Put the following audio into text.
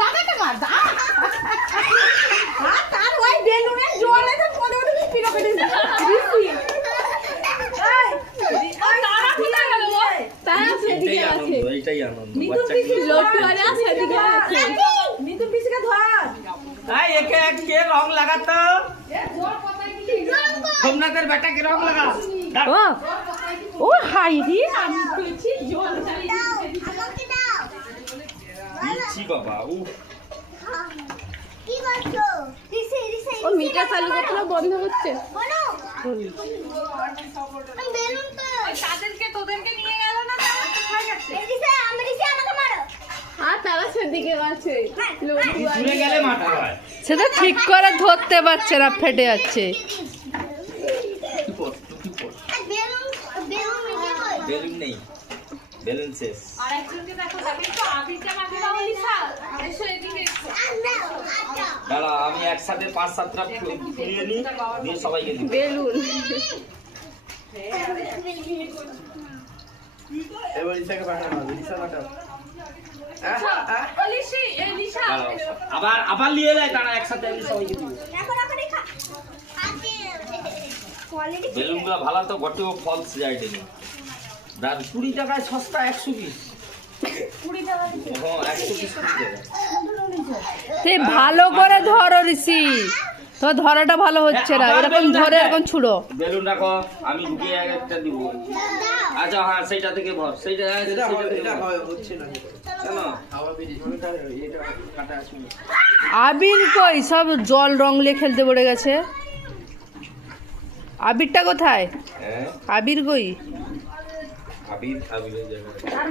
দাদাকে মার তার ওই বেলুনের জোরে তো পড়ে ওঠে পিলো কেটে এইটাই আনন্দ মিতুর পিসিকে ধর একে এক কে রং লাগাতো সোমনাথের বেটাকে রং লাগা ও হাই রে দিচ্ছি বাবা ও মিটার চালু করতে বন্ধ হচ্ছে তোদেরকে নিয়ে গেল না আর তারা সেদিকে আছে ঘুরে গেলে মাথা হয় সেটা ঠিক করে ধরতে পারছে না, ফেটে যাচ্ছে। বেলুন নেই, বেলুন শেষ। আর একজনকে দেখো তো আবিরটা মাঝে দাও লিসা এসো এদিকে এসো দাঁড়া আমি একসাথে 5-7টা ফুলিয়ে নিই, দিয়ে সবাইকে দিই বেলুন এবার লিসাকে পাঠানো হবে, লিসা পাঠাও। লিসি এই লিসা আবার নিয়ে এলাই, দাঁড়া একসাথে আমি সবাইকে দিই। বেলুনগুলো ভালো তো বটেও ফলস যায় দেবে। 20 টাকায় সস্তা 100 পিস। 20 টাকা? হ্যাঁ 100 পিস 20 টাকা। তুই ভালো করে ধরো ঋষি, তো ধরাটা ভালো হচ্ছে না, এরকম ধরে এরকম ছুড়ো। বেলুন রাখো, আমি ঢুকিয়ে একটা দিব। আচ্ছা হ্যাঁ সেইটা থেকে ভর, সেইটা এটা হচ্ছে না কেন? হাওয়া বেরিয়ে এটা কাটা আসবে। আবির কই? সব জল রং নিয়ে খেলতে পড়ে গেছে। আবিরটা কোথায়? হ্যাঁ আবির কই? আবির জায়গায়